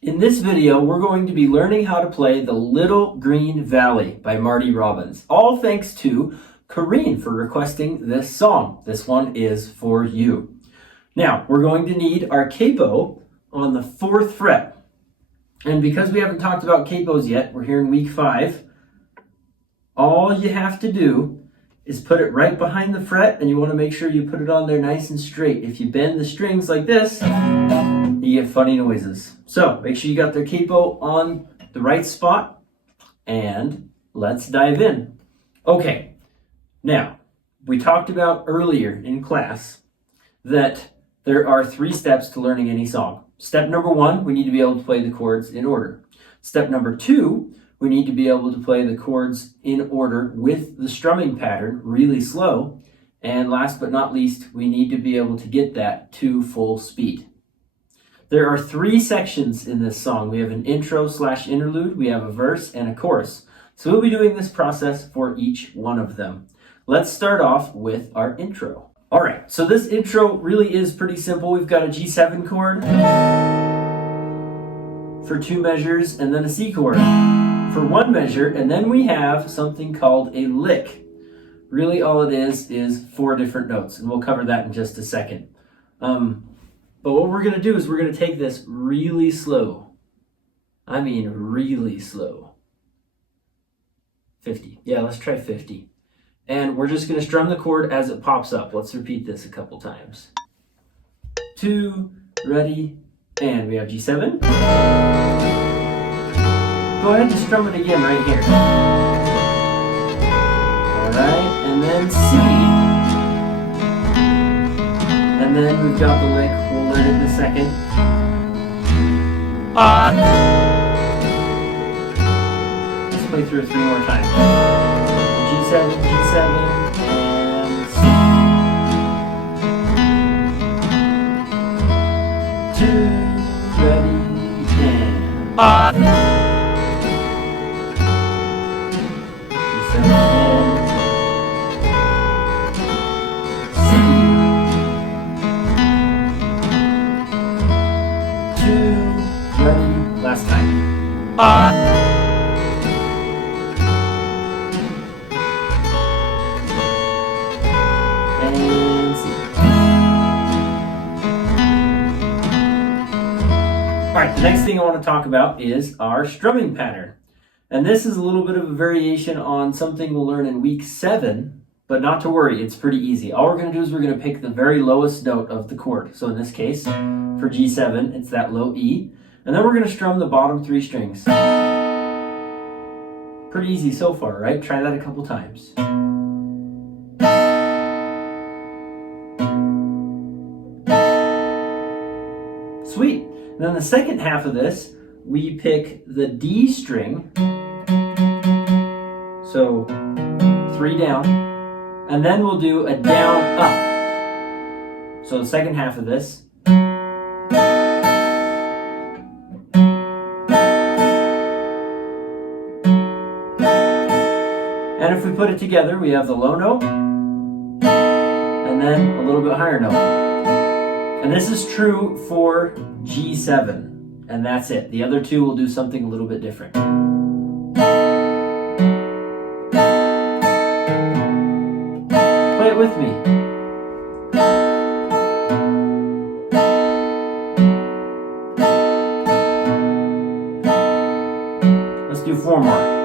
In this video, we're going to be learning how to play The Little Green Valley by Marty Robbins. All thanks to Corrine for requesting this song. This one is for you. Now, we're going to need our capo on the 4th fret. And because we haven't talked about capos yet, we're here in week 5. All you have to do is put it right behind the fret, and you want to make sure you put it on there nice and straight. If you bend the strings like this, you get funny noises. So make sure you got the capo on the right spot, and let's dive in. Okay, now we talked about earlier in class that there are 3 steps to learning any song. Step number 1, we need to be able to play the chords in order. Step number 2, we need to be able to play the chords in order with the strumming pattern really slow. And last but not least, we need to be able to get that to full speed. There are 3 sections in this song. We have an intro/interlude, we have a verse, and a chorus. So we'll be doing this process for each one of them. Let's start off with our intro. All right, so this intro really is pretty simple. We've got a G7 chord for 2 measures, and then a C chord for 1 measure, and then we have something called a lick. Really all it is 4 different notes, and we'll cover that in just a second. But what we're going to do is we're going to take this really slow. I mean really slow. 50. Yeah, let's try 50. And we're just going to strum the chord as it pops up. Let's repeat this a couple times. 2, ready, and we have G7. Go ahead and strum it again right here. Alright, and then C. And then we've got the lick. We'll learn it in a second. Let's play through it 3 more times. G7, G7, and C. 2, ready, and last time. And C. Alright, the next thing I want to talk about is our strumming pattern. And this is a little bit of a variation on something we'll learn in week 7, but not to worry, it's pretty easy. All we're going to do is we're going to pick the very lowest note of the chord. So in this case, for G7, it's that low E. And then we're going to strum the bottom 3 strings. Pretty easy so far, right? Try that a couple times. Sweet. And then the second half of this, we pick the D string. So 3 down. And then we'll do a down up. So the second half of this. And if we put it together, we have the low note, and then a little bit higher note. And this is true for G7, and that's it. The other 2 will do something a little bit different. Play it with me. Let's do 4 more.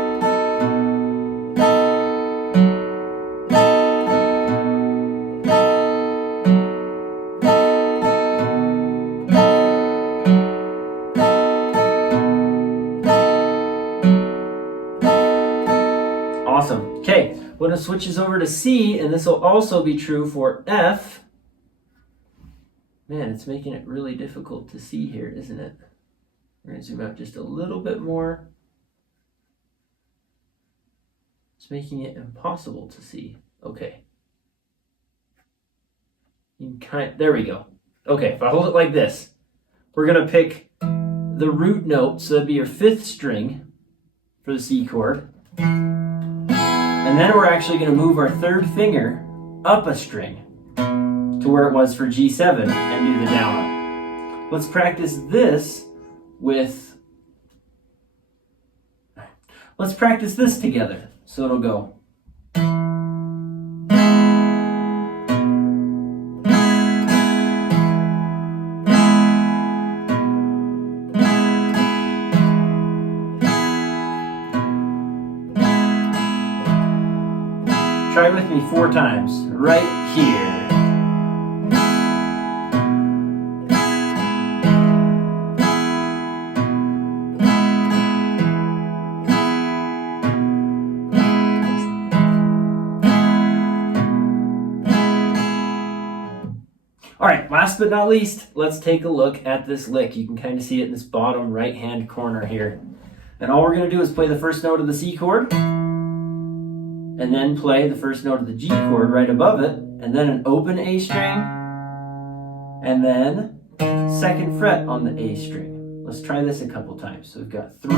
Awesome. Okay, we're going to switch this over to C, and this will also be true for F. Man, it's making it really difficult to see here, isn't it? We're going to zoom out just a little bit more. It's making it impossible to see. Okay. You can there we go. Okay, if I hold it like this, we're going to pick the root note, so that'd be your 5th string for the C chord. And then we're actually going to move our 3rd finger up a string to where it was for G7 and do the down up. Let's practice this with, let's practice this together. So it'll go. Try with me 4 times, right here. All right, last but not least, let's take a look at this lick. You can kind of see it in this bottom right-hand corner here. And all we're going to do is play the first note of the C chord, and then play the first note of the G chord right above it, and then an open A string, and then 2nd fret on the A string. Let's try this a couple times. So we've got 3,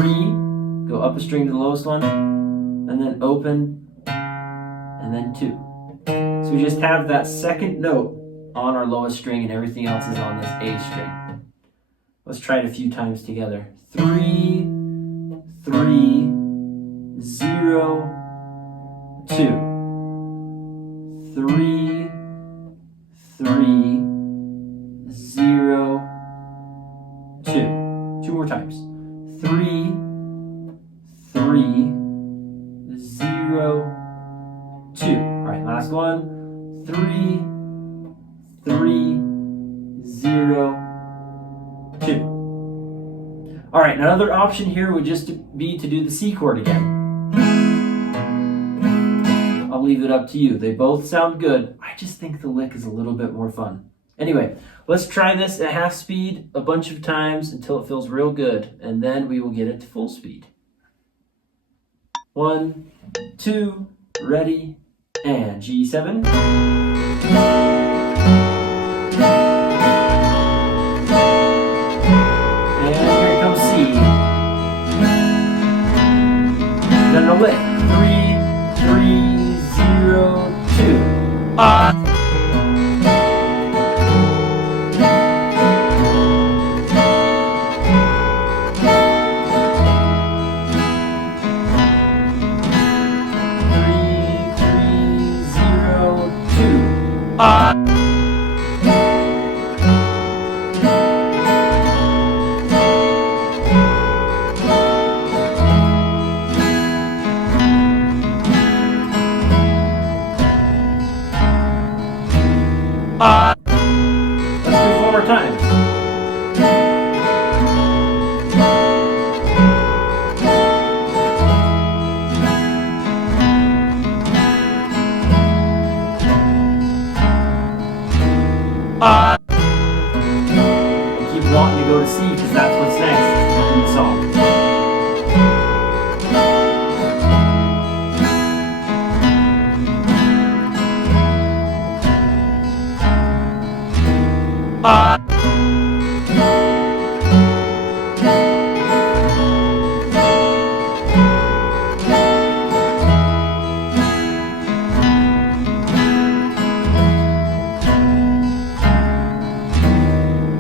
go up a string to the lowest one, and then open, and then 2. So we just have that 2nd note on our lowest string, and everything else is on this A string. Let's try it a few times together. 3, 3, 0, 2, 3, 3, 0, 2. 2 more times. 3, 3, 0, 2. All right, last one. 3, 3, 0, 2. All right, another option here would just be to do the C chord again. I'll leave it up to you. They both sound good. I just think the lick is a little bit more fun. Anyway, let's try this at half speed a bunch of times until it feels real good, and then we will get it to full speed. 1, 2, ready, and G7. And here it comes C. Then the lick. 3, 3, 0, 2.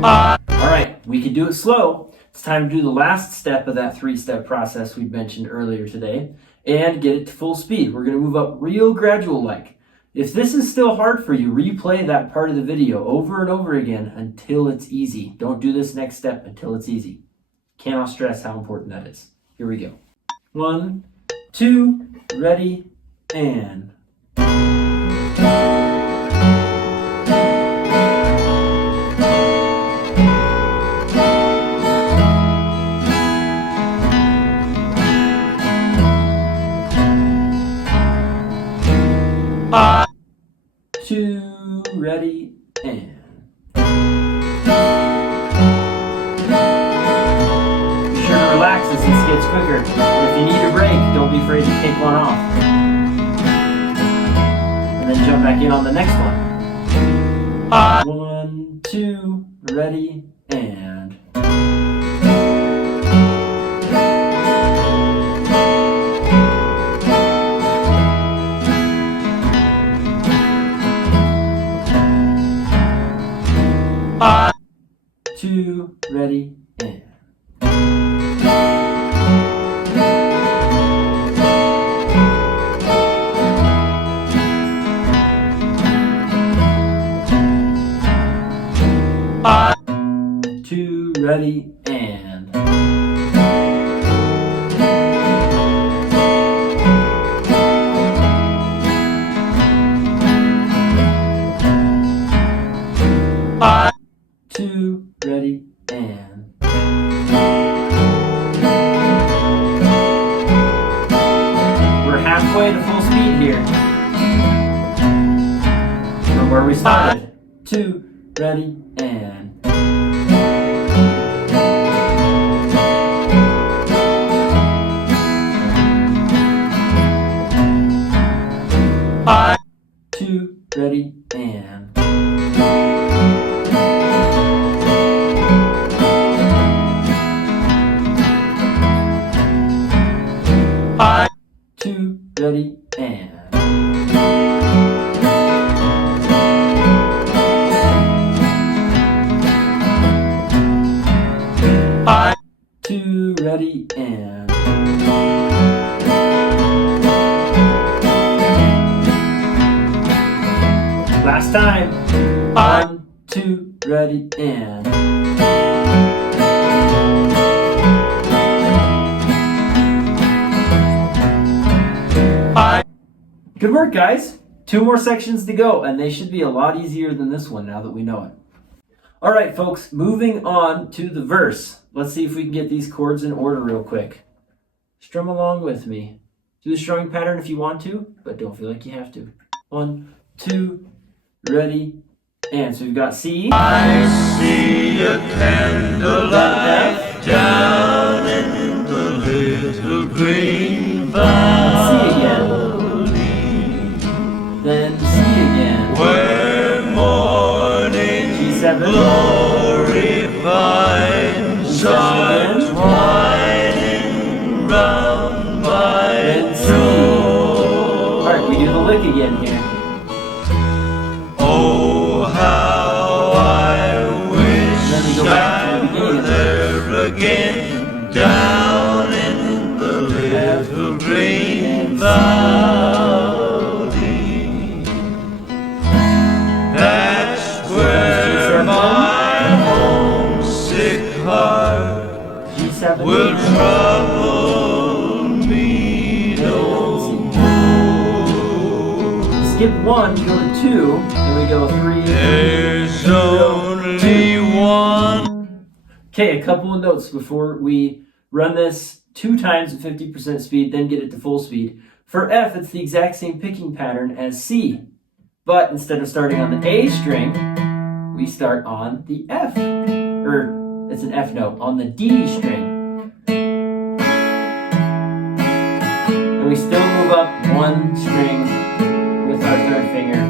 'Alright, we can do it slow. It's time to do the last step of that 3-step process we mentioned earlier today and get it to full speed. We're going to move up real gradual like. If this is still hard for you, replay that part of the video over and over again until it's easy. Don't do this next step until it's easy. Cannot stress how important that is. Here we go. 1, 2, ready, and... Two, ready, and... Be sure to relax as this gets quicker. If you need a break, don't be afraid to take one off. And then jump back in on the next one. 1, 2, ready, and... Two, ready, and... where we started. 2, ready, and. I 2, ready, and. I 2, ready, and. I 2, ready, and. Last time. 1, 2, ready, and. Good work, guys. 2 more sections to go, and they should be a lot easier than this one now that we know it. All right, folks, moving on to the verse. Let's see if we can get these chords in order real quick. Strum along with me. Do the strumming pattern if you want to, but don't feel like you have to. 1, 2, ready, and. So we've got C. I see a candlelight down in the little green valley. C again. Then C again. Where morning G7. glory vines are twining round my door. Alright, we do the lick again here. Oh, how I wish Then we go back to the I beginning were of the there again, down in the little green valley. That's where my homesick heart G7. will trouble me no more. Skip 1, go to 2, then we go 3. There's only one. Okay, a couple of notes before we run this 2 times at 50% speed, then get it to full speed. For F, it's the exact same picking pattern as C. But instead of starting on the A string, we start on the F. Or, it's an F note, on the D string. And we still move up 1 string with our 3rd finger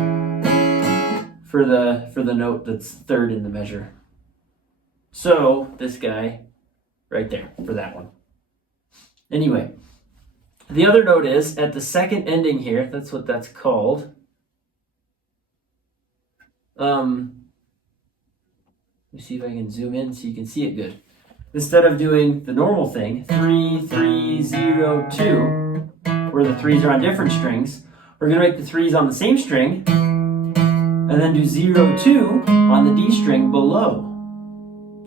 for the note that's 3rd in the measure. So, this guy right there for that one. Anyway, the other note is at the second ending here, that's what that's called. Let me see if I can zoom in so you can see it good. Instead of doing the normal thing, 3, 3, 0, 2, where the 3s are on different strings, we're going to make the 3s on the same string, and then do 0, 2 on the D string below.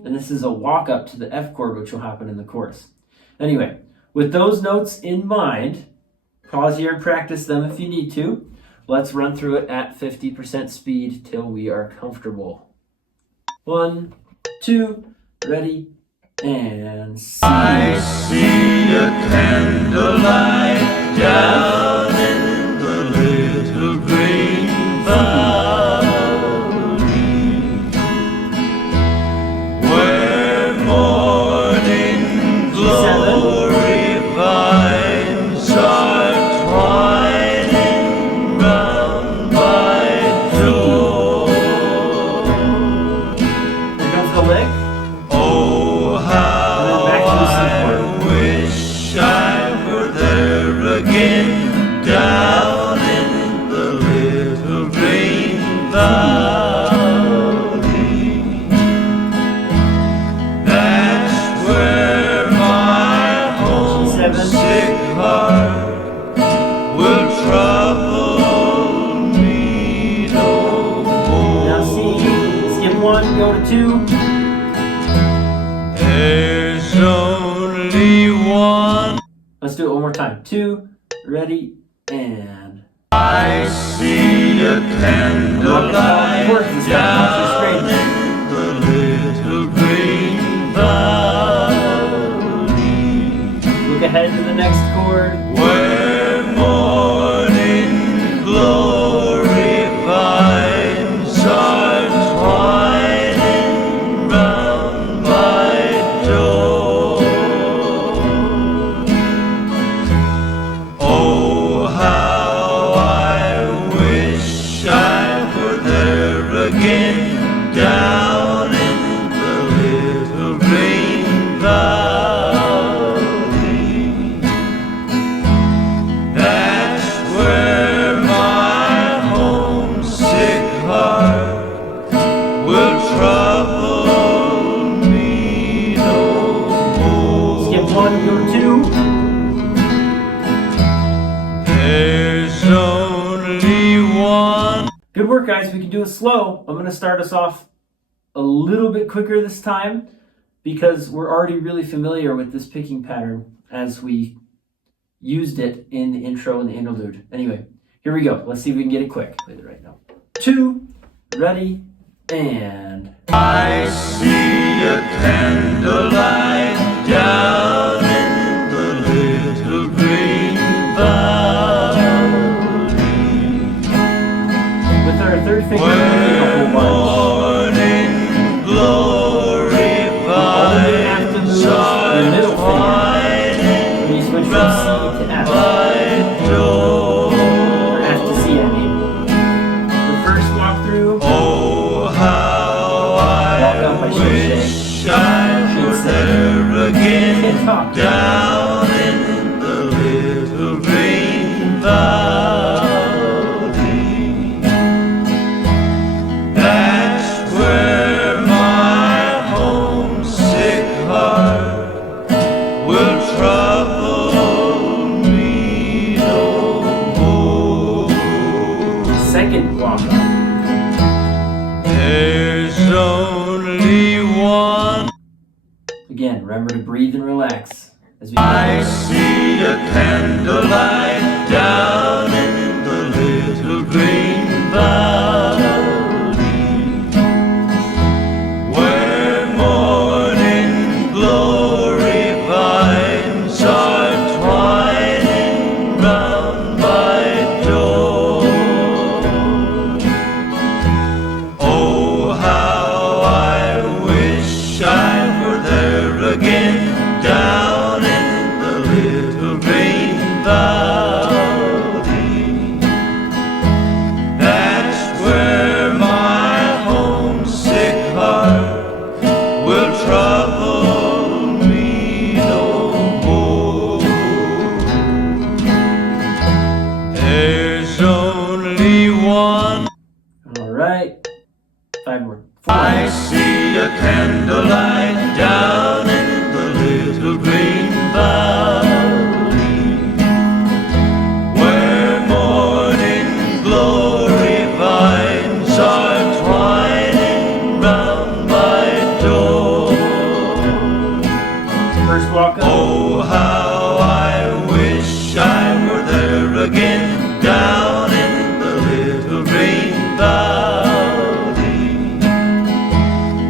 And this is a walk up to the F chord, which will happen in the chorus. Anyway, with those notes in mind, pause here and practice them if you need to. Let's run through it at 50% speed till we are comfortable. 1, 2, ready, and C. I see a candlelight down in the little green valley, where morning glory vines are twining round my door. Here comes the lick. Oh, how back to the C I wish I were there again, down in the little green valley. That's where my homesick heart will trouble me no Now C. more. Skip 1, go to 2. There's only one. Let's do it one more time. 2, ready, and. I see a candlelight down in the little green valley, Look ahead to the next chord. where morning glory vines 1, go to 2. There's only one. Good work, guys. We can do it slow. I'm going to start us off a little bit quicker this time because we're already really familiar with this picking pattern as we used it in the intro and the interlude. Anyway, here we go. Let's see if we can get it quick. Play it right now. 2, ready, and... I see a candlelight down in the little green valley. With our third finger, we're playing a whole bunch. Morning glory vines are The middle finger. We switch from C to F. Or F to C, I mean. The first walkthrough. Oh, how Walk up, I I should wish say. I were there again, Can't talk. down in the little green valley. That's where my homesick heart will trouble me no more. Second walk up. There's only one. Again, remember to breathe and relax as we I see a candlelight down in the little green valley, where morning glory vines are twining round my door. Oh, how I wish I were there again, down in the little green valley. That's where my homesick heart will trouble me no more. There's only one. All right. 5 more. 4. I see a candlelight down in the little green valley, where morning glory vines are twining round my door. First walk up. Oh, how I wish I were there again, down in the little green valley.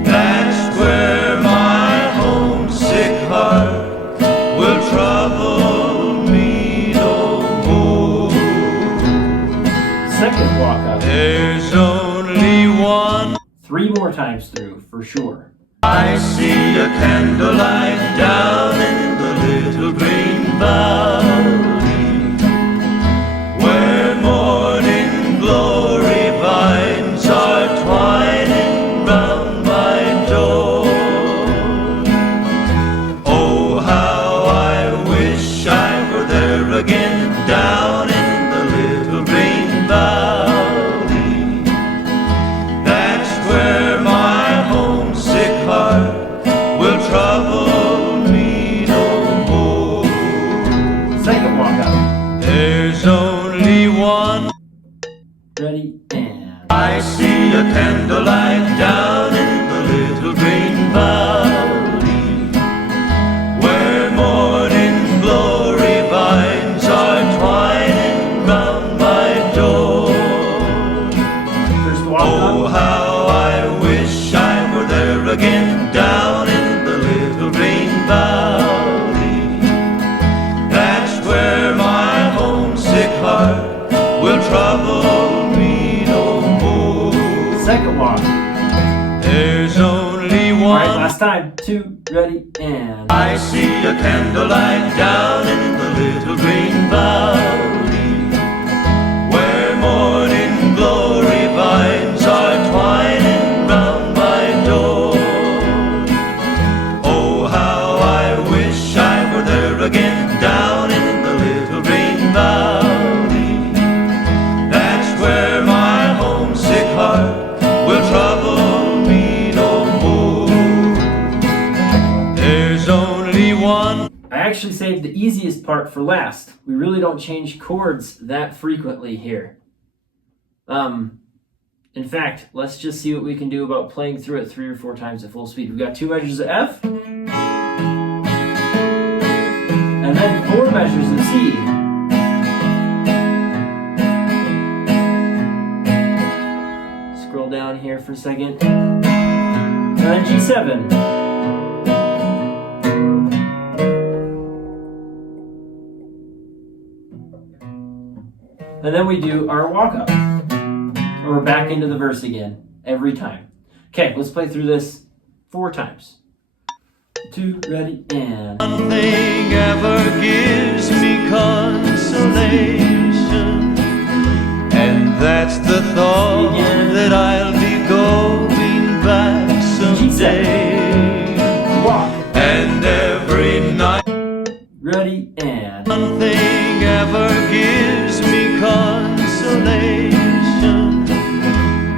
That's where my homesick heart will trouble me no more. Second walk up. There's only one. 3 more times through for sure. I see a candlelight down in the little green valley, where morning glory vines are twining round my door. Oh, how I wish I were there again, down in the little green valley. That's where my homesick heart will trouble me no more. Second walk up. There's only one. Ready, and... I see a candlelight down in the little green valley, where morning glory vines are twining round my door. First walk Oh, up. how I wish I were there again, down in the little green valley. That's where my homesick heart will trouble me no more. Second walk. There's only All right, one. last time. 2, ready, and... I see a candlelight down in the little green valley, where morning glory vines are twining round my door. Oh, how I wish I were there again, down in the little green valley. That's where my homesick heart will trouble me no more. There's only one. I actually saved the easiest part for last. We really don't change chords that frequently here. In fact, let's just see what we can do about playing through it 3 or 4 times at full speed. We've got 2 measures of F, and then 4 measures of C. Scroll down here for a second. And then G7. And then we do our walk up. And we're back into the verse again, every time. Okay, let's play through this 4 times. 2, ready, and... Nothing ever gives me consolation, and that's the thought that I'll be going back someday. Walk. And every night, Ready, and... nothing ever gives me consolation,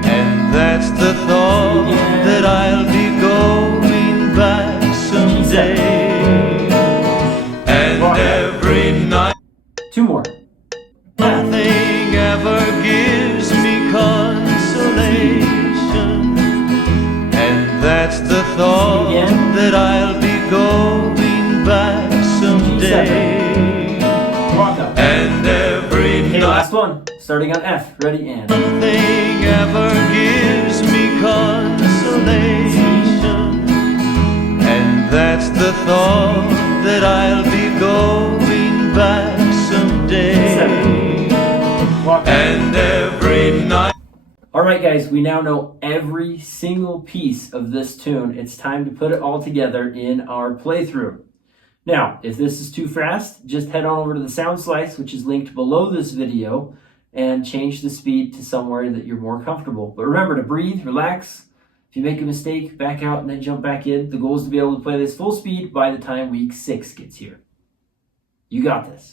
and that's the thought that I'll be going back someday. And every night, 2 more. nothing ever gives me consolation, and that's the thought that I'll be going back someday. Walk up. And every Okay, night, last one. Starting on F. Ready, and... nothing ever gives me consolation, and that's the thought that I'll be going back someday. 7. Walk up. And every night. Alright guys, we now know every single piece of this tune. It's time to put it all together in our playthrough. Now, if this is too fast, just head on over to the sound slice, which is linked below this video, and change the speed to somewhere that you're more comfortable. But remember to breathe, relax. If you make a mistake, back out and then jump back in. The goal is to be able to play this full speed by the time week 6 gets here. You got this.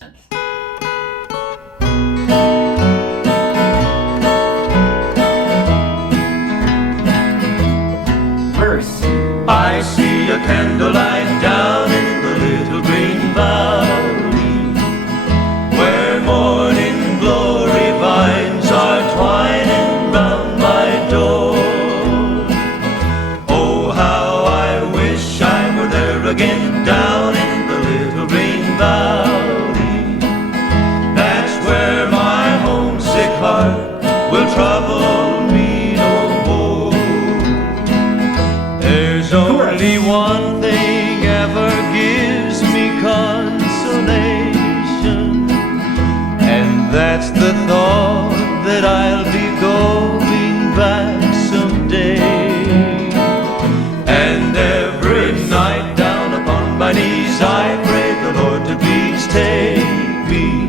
Verse. I see a candlelight down in the little green valley, where morning glory vines are twining round my door. Oh, how I wish I were there again, down in the little green valley. That's where my homesick heart will trouble me no more. There's only one thing ever gives me consolation, and that's the thought that I'll be going back someday. And every night down upon my knees I pray the Lord to please take me